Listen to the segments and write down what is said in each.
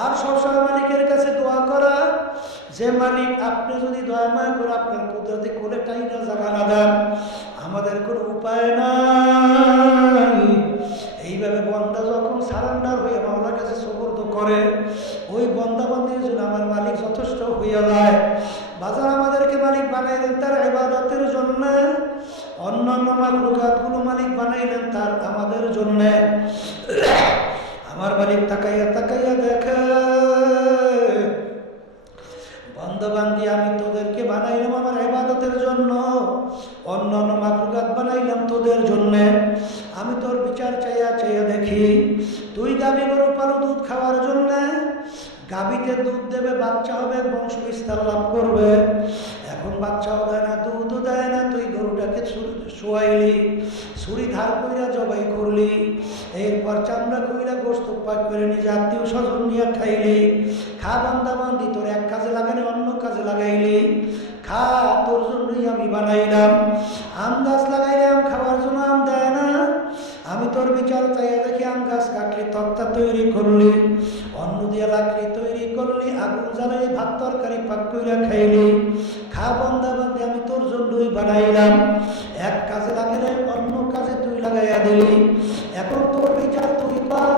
আর সবসময় মালিকের কাছে দোয়া করা যে মালিক আপনি যদি দয়া মায়া করে আপনার কুদরতে কোলে টাইনা জায়গা না দেন, আমাদের কোনো উপায় নাই। এইভাবে বন্দা যখন সারেন্ডার হয়ে মাওলার কাছে সুপর্দ করে, ওই বন্দাবন্দির জন্য আমার মালিক যথেষ্ট হইয়া যায়। বাজার আমাদেরকে মালিক বানাইলেন তার ইবাদতের জন্য, অন্যান্য মাখলুকাতগুলো মালিক বানাইলেন তার আমাদের জন্য। আমার মালিক তাকাইয়া তাকাইয়া দেখে, বান্দাবান্দি আমি তোদেরকে বানাইলাম আমার ইবাদতের জন্য, অন্যান্য মাখলুকাত বানাইলাম তোদের জন্য। আমি তোর বিচার চাইয়া চাইয়া দেখি, তুই গাভী গরু পালো দুধ খাওয়ার জন্য, গাভীতে দুধ দেবে, বাচ্চা হবে, বংশ বিস্তার লাভ করবে। এখন বাচ্চাও দেয় না, দুধও দেয় না, তুই গরুটাকে শোয়াইলি, ছুরি ধার কইরা জবাই করলি, এরপর চামড়া কইরা গোস্ত পাক করে নিজে আত্মীয় স্বজন নিয়ে খাইলি। খা বান্দাবান্দি, তোর এক কাজে লাগানি অন্য কাজে লাগাইলি, খা তোর জন্যই আমি বানাইলাম। আম গাছ লাগাইলাম, খাওয়ার জন্য আম দেয় না, আমি তোর বিচার চাইয়া দেখি আম গাছ কাটলি, তক্তা তৈরি করলি, অন্ন দিয়া লাকড়ি তৈরি করলি, আগুন জ্বালাই ভাত তরকারি পাক কইরা খাইলি। খা বান্দাবান্দি, আমি তোর জন্যই বানাইলাম। এক কাজে লাগাইলে অন্য কাজে তুই লাগাইয়া দিলি। এখন তোর বিচার তুই কর,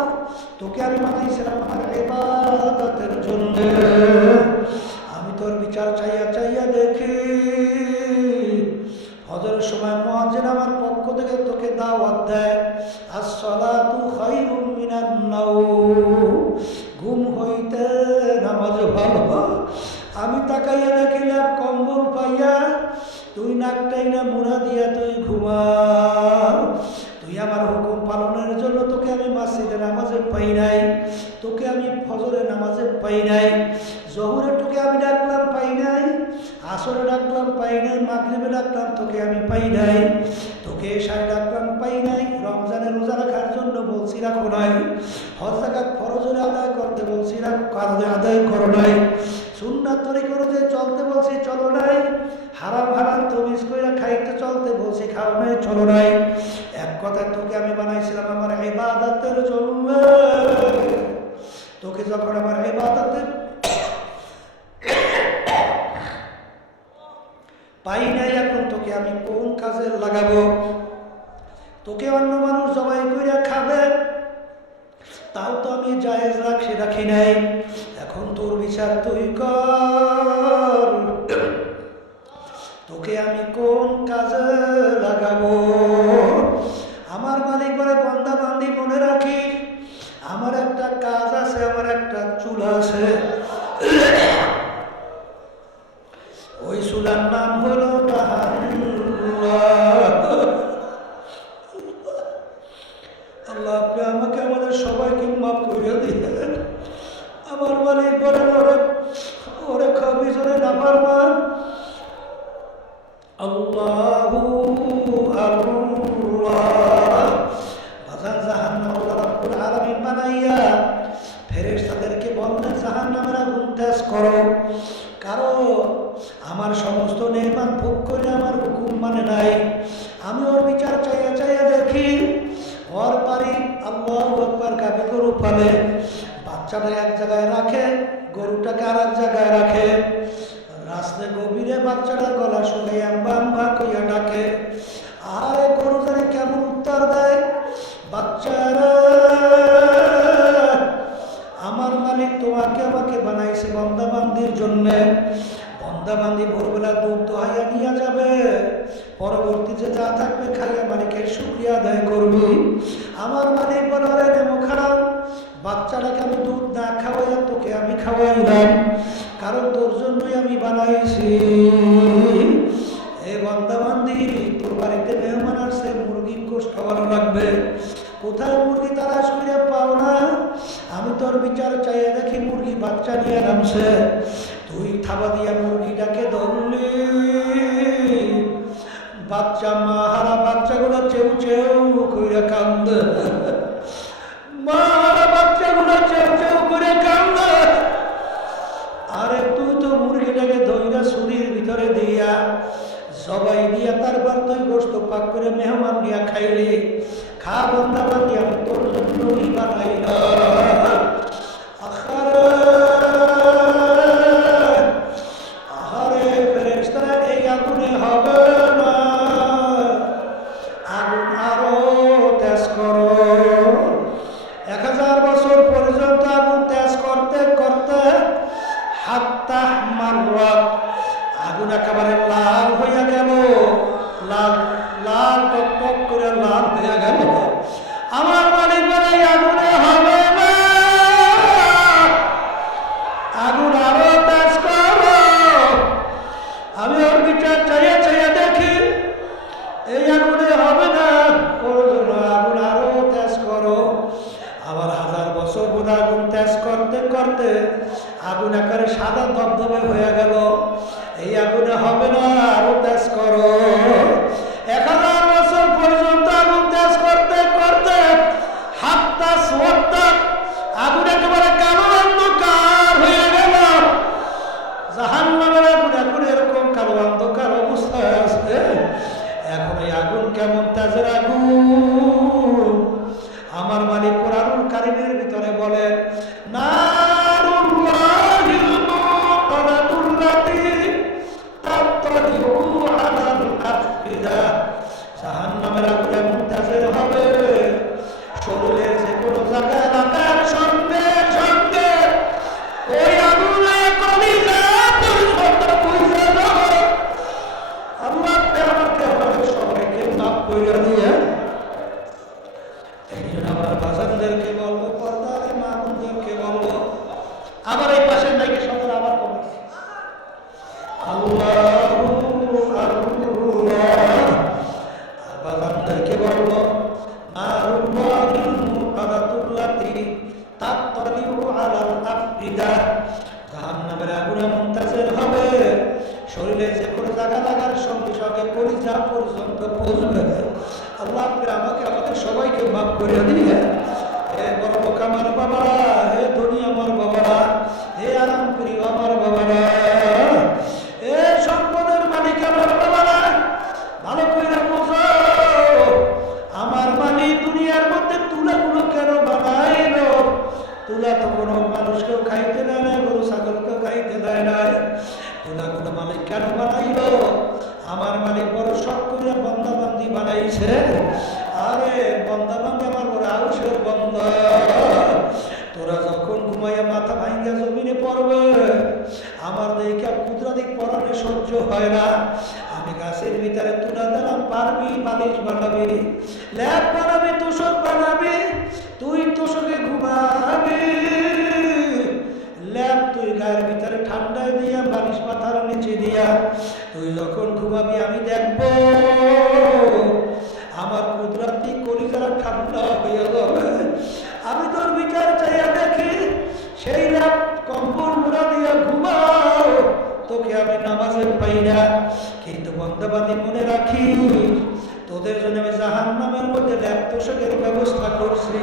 তোকে আমি বানাইছিলাম আমার ইবাদতের জন্য। আমি তোর বিচার চাইয়া চাইয়া দেখি, ফজরের সময় মুয়াজ্জিন আমার পক্ষ থেকে তোকে দাওয়াত দেয়, আসসালাতু খায়রুম মিনান নাওম, ঘুম হইতে নামাজ ভালো। আমি তাকাইয়া দেখিলাম কম্বল পাইয়া তুই নাকটাই না মুড়া দিয়া তুই ঘুমাও। তুই আমার হুকুম পালনের জন্য তোকে আমি মসজিদে নামাজে পাই নাই, তোকে আমি ফজরে নামাজে পাই নাই, জোহরে তোকে আমি ডাকলাম পাই নাই, আসরে ডাকলাম পাই নাই, মাগরিবে ডাকলাম তোকে আমি পাই নাই, তোকে এশায় ডাকলাম পাই নাই, রমজানে রোজা রাখার জন্য বলছি রাখো নাই, হজ যাকাত ফরজে আদায় করতে বলছি আদায় করো নাই, সুন্নাত তরিকা অনুযায়ী চলতে বলছি চলো নাই, হারাম হারাম তমিজ কইরা খাইতে চলতে বলছি খাও নাই, চলো নাই। এক কথায় তোকে আমি বানাইছিলাম আমার ইবাদতের জন্য। তোকে যখন আমার ইবাদতের পাই নাই, এখন তোকে আমি কোন কাজে লাগাবো? তোকে অন্য মানুষ জবাই কইরা খাবে, তাও তো আমি জায়েজ রাখি নাই। এখন তোর বিচার তুই কর, তোকে আমি কোন কাজে লাগাবো? আমার মালিক বলে, বান্দা বান্দি মনে রাখি, আমার একটা কাজ আছে, আমার একটা চুলা আছে, ওই চুলার নাম হলো আল্লাহ। আপনি আমাকে আমাদের সবাইকে মাফ করে দিলেন। আমার মালিক বলেন, ওরে খাবিজ, ওরে নাফরমান, আল্লাহু আল্লাহ। বাজার জাহান্নাম আল্লাহ রাব্বুল আলামিন বানাইয়া ফেরেশতাদেরকে বললেন, জাহান্নামের আগুন তেজ করো, কারণ আমার সমস্ত নেয়ামত ভোগ করে আমার হুকুম মানে নাই। আমি ওর বিচার চাইয়া চাইয়া দেখি, ওর বাড়ি আল্লাহু আকবার গাভী গরু পালে, বাচ্চাটা এক জায়গায় রাখে, গরুটাকে আর এক জায়গায় রাখে, রাস্তায় গভীরে বাচ্চাটার গলা শুনে আম্বা আম্বা কইয়া ডাকে। আর গরু জানে কেমন উত্তর দেয়, বাচ্চারা আমার মালিক তোমাকে আমাকে বানাইছে বন্দাবান্দির জন্য। বন্দাবান্দি ভোরবেলা দুধ দোহাইয়া নিয়ে যাবে, পরবর্তীতে যা থাকবে খাইয়া মালিকের শুকরিয়া আদায় করবি। আমার মালিক বলে, ওরে নেমো খারাপ, বাচ্চাটাকে আমি দুধ না খাওয়াইয়া তোকে আমি খাওয়াইলাম, কারণ তোর জন্যই আমি বানাইছি। এ বন্দাবান্দি, তোর বাড়িতে মেহমান আসছে, মুরগির গোশত খাওয়ানো লাগবে, কোথায় মুরগি তালাশ করে পাও না, আমি তোর বিচার চাইয়া দেখি মুরগি বাচ্চা নিয়ে নামছে, তুই থাবা দিয়া মুরগিটাকে ধরলি, বাচ্চা মা হারা বাচ্চাগুলো চেউ চেউ করে কান্দে, মা হারা বাচ্চাগুলো চেউ চেউ করে কান্দে। আরে তুই তো মুরগিটাকে ধইরা ছুরির ভিতরে দিয়া সবাই দিয়া তারপর তুই গোশত পাক করে মেহমান দিয়া খাইলি। খা বন্দাবান্দি, আমি তোর জন্যই বানাইলাম। আখারা করতে করতে আগুন আকারে সাদা ধবধবে হয়ে গেল। এই আগুনে হবে না, আরো তেজ করো। 1000 বছর পর্যন্ত আগুন তেজ করতে করতে হাত্তা সোয়াত্তা আগুন একেবারে কালো অন্ধকার হয়ে গেল। জাহান্নামের আগুন এখন এরকম কালো অন্ধকার অবস্থায় আছে। এখন এই আগুন কেমন তেজের আগুন! আমার মালিক কোরআনুল কারীমের ভিতরে বলেন, নারুল্লাহিল মুকাদ্দাতুল্লাতী তাত্তালিউ আলাল আফইদা। জাহান্নামের আগুন এমন তেজের হবে, শরীরের যে কোনো জায়গায় লাগার সঙ্গে সঙ্গে ওই আগুনে কলিজা পর্যন্ত পুড়ে যাবে। আল্লাহ আমাকে আমাদের সবাইকে মাফ করে দিয়ে আমার বাজানদেরকে বলবো, পর্দারে মামুনদেরকে বলবো, আবার এই পাশের নাইকে সবার আবার কমেছে আল্লাহু আল্লাহ। বাজানদেরকে বলবো, নারুল্লাহিল মুকাদ্দাতুল্লাতী তাত্তালিউ আলাল আফইদা। জাহান্নামের আগুন এমন তেজের হবে, শরীরে যে কোনো জায়গা লাগার সঙ্গে সঙ্গে কলিজা পর্যন্ত পৌঁছবে। আল্লাহ আপনি আমাকে আমাদের সবাইকে মাফ করে দিয়ে, হে বড় লোক আমার বাবারা, হে ধনী আমার বাবারা, হে আরাম প্রিয় আমার বাবারা, হে সম্পদের মালিক আমার বাবারা, ভালো করে বোঝো আমার মালিক দুনিয়ার মধ্যে তুলাগুলো কেন বানাইলো? তুলা তো কোনো মানুষকেও খাইতে দেয় না, গরু ছাগলকেও খাইতে দেয় না। তুলাগুলো মালিক কেন বানাইলো? আমার মালিক বড় শখ করে বন্দাবান্দি বানাইছে। আরে বন্দাবান্দি আমার বড় আউসের বন্দা। তোরা যখন ঘুমাইয়া মাথা ভাঙ্গা জমিনে পড়বে, আমার দেখে কুদরাতি পরানে সহ্য হয় না। আমি গাছের ভিতরে তুলা দিলাম, পারবি বালিশ বানাবি, ল্যাপ বানাবি, তোষক বানাবি, তুই তোষকে ঘুমাবি। ল্যাপ তুই গায়ের ভিতরে ঠান্ডায় দিয়া, বালিশ মাথার নিচে দিয়া তুই যখন ঘুমাবি, আমি দেখবো আমার কুদরতি কলিজারা ঠান্ডা হয়ে যাবে। আমি তোর বিচার চাইয়া দেখি, সেই ল্যাপ কম্বল মুড়া দিয়া ঘুমাও, তোকে আমি নামাজে পাই না। কিন্তু বন্দাবাদী মনে রাখি, তোদের জন্য আমি জাহান্নামের মধ্যে ল্যাপ তোষকের ব্যবস্থা করছি।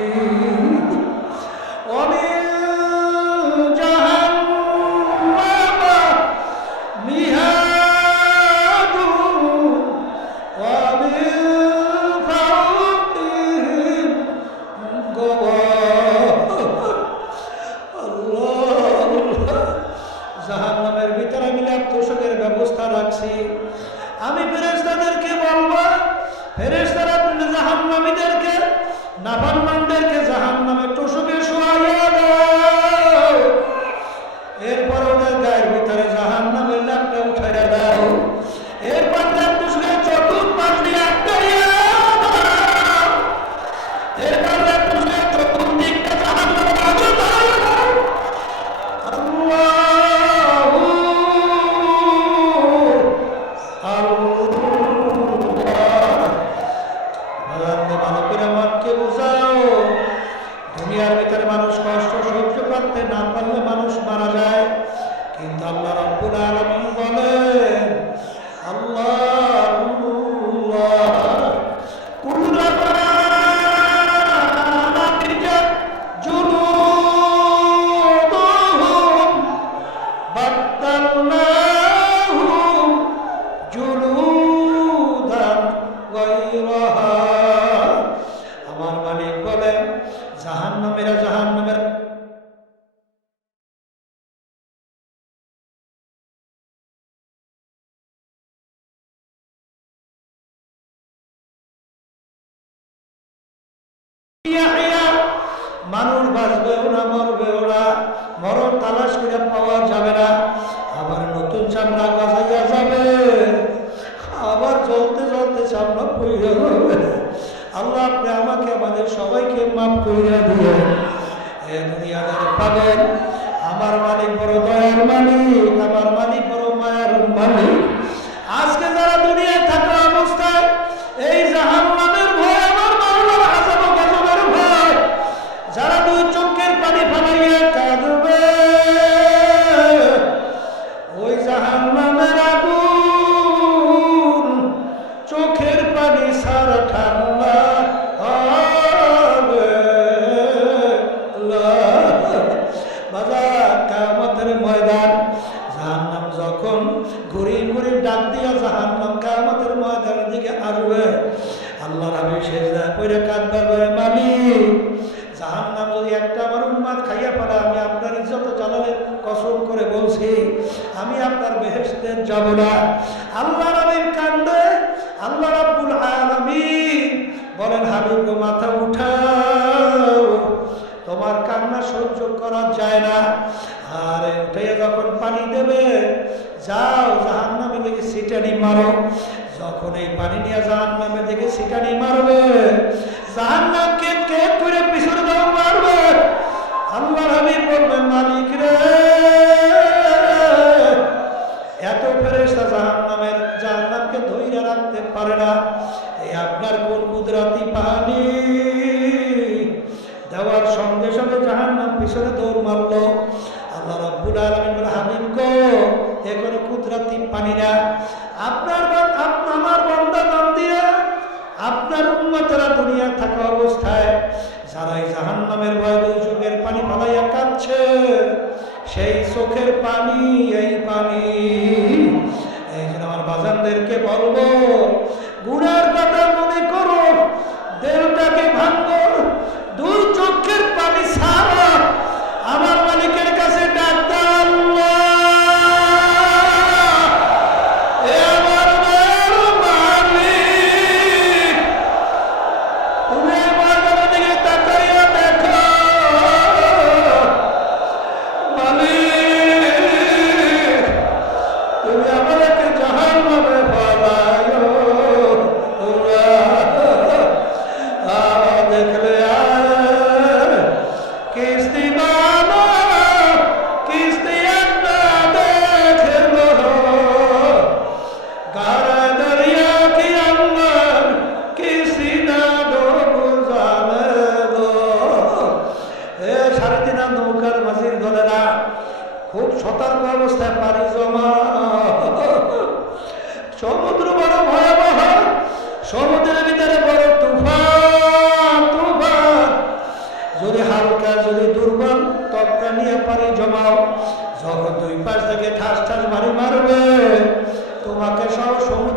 জাহান্নামের ভিতরে আমি ল্যাপ তোষকের ব্যবস্থা রাখছি। আমি ফেরেশতাদেরকে বলবো, ফেরেশতারা জাহান্নামীদেরকে, নাফরমানদেরকে জাহান্নামের তোষকে শোয়াইয়া দাও। এরপর ওদের গায়ের ভিতরে জাহান্নামের ল্যাপটা উঠাইয়া দাও। এরপর ল্যাপ তোষকের চতুর্পাশ দিয়ে আটকাইয়া দাও। এরপর ল্যাপ তোষকের চতুর্দিকটা জাহান্নামের আগুন ধরাইয়া দাও। আল্লাহু আল্লাহ। ভালো করে মনকে বুঝাও, দুনিয়ার ভিতরে মানুষ কষ্ট সহ্য করতে না পারলে মানুষ মারা যায়। কিন্তু আল্লাহ রাব্বুল আলামিন বলেন, আল্লাহ কুল্লা জুলুদুহুম বাদদালনাহুম জুলুদান গায়রাহা। আমার মালিক বলেন, জাহান্নামীরা জাহান্নামের মানুষ বাঁচবেও না, মরবেও না, মরণ তালাশ করে পাওয়া যাবে না। আবার নতুন চামড়া গজাইয়া যাবে, আবার জ্বলতে জ্বলতে চামড়া পুড়িয়া যাবে। আল্লাহ আপনি আমাকে আমাদের সবাইকে মাফ করিয়া দিয়ে, এ দুনিয়াদার পাবেন। আমার মালিক বড় দয়ার মালিক, আমার মালিক বড় মায়ার মালিক। আজকে যারা দুনিয়ায় থাকা অবস্থায় এই জাহান্নামের ভয়, আমার মাওলার আযাব গজবের ভয়, যারা দুই চোখের পানি ফেলাইয়া ঘুরি ঘুরি ডাক দিয়া জাহান্নাম কিয়ামতের ময়দানের দিকে আসবে। আল্লাহর হাবিব সেজদায় পড়ে কাঁদবে, বলে মালিক জাহান্নাম যদি একটা আমার উম্মত খাইয়া ফেলে, আমি আপনার ইজ্জত জালালের কসম করে বলছি আমি আপনার বেহেশতে যাব না। আল্লাহর হাবিব কান্দে, আল্লাহ রাব্বুল আলামিন বলেন হাবিব মাথা উঠাও, তোমার কান্না সহ্য করা যায় না। আর উঠে যখন পানি দেবে, যাও জাহান্নামের দিকে ছিটানি মারো। যখন এই পানি নিয়ে জাহান্নামের দিকে ছিটানি মারবে, জাহান্নাম কেট কেট করে পিছনে দাও মারবে। আল্লাহর হাবিব বলবেন মালিক রে, এত ফেরেশতা জাহান্নামকে ধইরা রাখতে পারে না, এই আপনার কোন কুদরতি পানি দেওয়ার সঙ্গে সঙ্গে জাহান্নাম পিছনে দৌড় মারলো। আল্লাহ রাব্বুল আলামিন বলে হাবিব গো, এ কোনো কুদরতি পানি না, আমার বান্দা বান্দিরা, আপনার উম্মতরা দুনিয়া থাকা অবস্থায় যারা এই জাহান্নামের ভয় চোখের পানি ফালাইয়া কাঁদছে, সেই চোখের পানি এই পানি। এই জন্য আমার বাজানদেরকে বলবো, গুনার কথা মনে করো, দেহটাকে ভাঙো, দুই চোখের পানি ছাড়া আমার মালিকের কাছে ডাক দাও, আল্লাহ এ আমার মালিক, তুমি আমার দিকে তাকাইয়া দেখো মালিক, তুমি আমাকে জাহান্নামে ফেলায়ো দেখলে কিস্তি বাবা কিস্তি একটা দেখলো গারা দরিয়া কি আমার কিস্তি না বুঝালে গো। এ 3.5 নৌকার মাঝির দলেরা খুব সতর্ক অবস্থায় পারি জমা। সমুদ্র বড় ভয়াবহ, সমুদ্রের ভিতরে বড় তুফান, যদি হালকা যদি দুর্বল তক্তা নিয়ে পারি জমাও, যখন দুই পাশ থেকে ঠাস ঠাস মারি মারবে, তোমাকে সব সমুদ্র